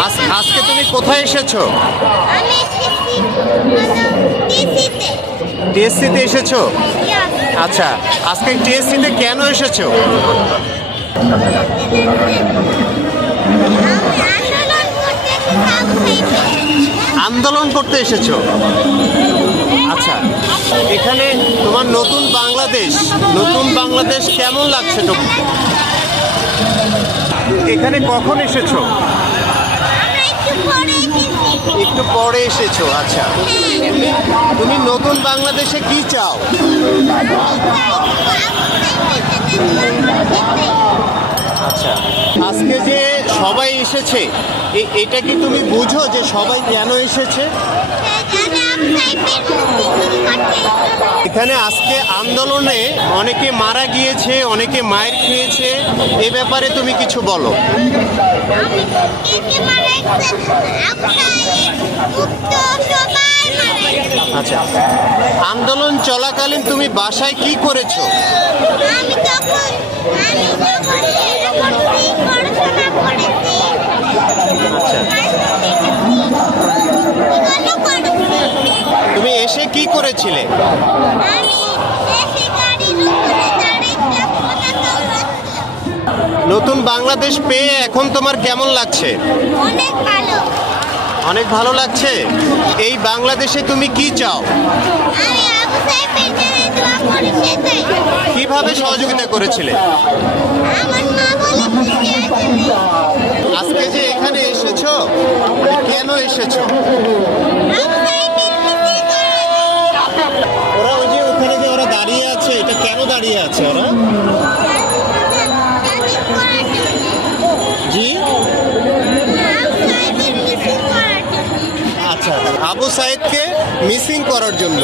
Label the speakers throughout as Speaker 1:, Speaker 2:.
Speaker 1: আজ- আজকে তুমি কোথায় এসেছ?
Speaker 2: আমি এসেছি টিসিতে
Speaker 1: টিএসসিতে এসেছ? আচ্ছা আজকে টিএসসিতে কেন এসেছ?
Speaker 2: আন্দোলন করতে
Speaker 1: এসেছ? আচ্ছা এখানে তোমার নতুন বাংলাদেশ নতুন বাংলাদেশ কেমন লাগছে তো এখানে কখন এসেছ?
Speaker 2: একটু পরে এসেছ
Speaker 1: আচ্ছা। তুমি- নতুন বাংলাদেশে কি চাও? আচ্ছা আজকে যে সবাই এসেছে এটা কি তুমি বুঝো যে সবাই কেন এসেছে? এখানে আজকে আন্দোলনে অনেকে মারা গিয়েছে, অনেকে মায়ের খেয়েছে। এ ব্যাপারে তুমি কিছু বলো। আচ্ছা। আন্দোলন চলাকালীন তুমি বাসায় কি করেছ?
Speaker 2: আমি তখন আমি যখন
Speaker 1: করেছিলে। নতুন বাংলাদেশ পেয়ে এখন তোমার কেমন লাগছে?
Speaker 2: অনেক ভালো
Speaker 1: লাগছে। এই বাংলাদেশে তুমি কি চাও? কীভাবে সহযোগিতা করেছিলে? আজকে যে এখানে এসেছ, কেন এসেছ? কেন দাঁড়িয়ে আছে ওরা। জি? আচ্ছা। আবু সাইদকে মিসিং করার জন্য।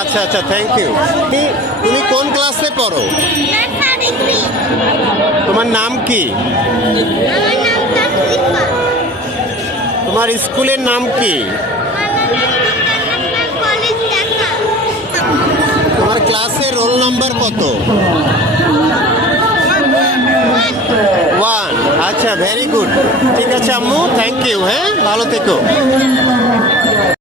Speaker 1: আচ্ছা আচ্ছা থ্যাংক ইউ তুমি কোন ক্লাসে পড়ো? তোমার নাম কি? তোমার স্কুলের নাম কি? কত? ওয়ান আচ্ছা ভেরি গুড ঠিক আছে আম্মু থ্যাংক ইউ হ্যাঁ ভালো থেকো।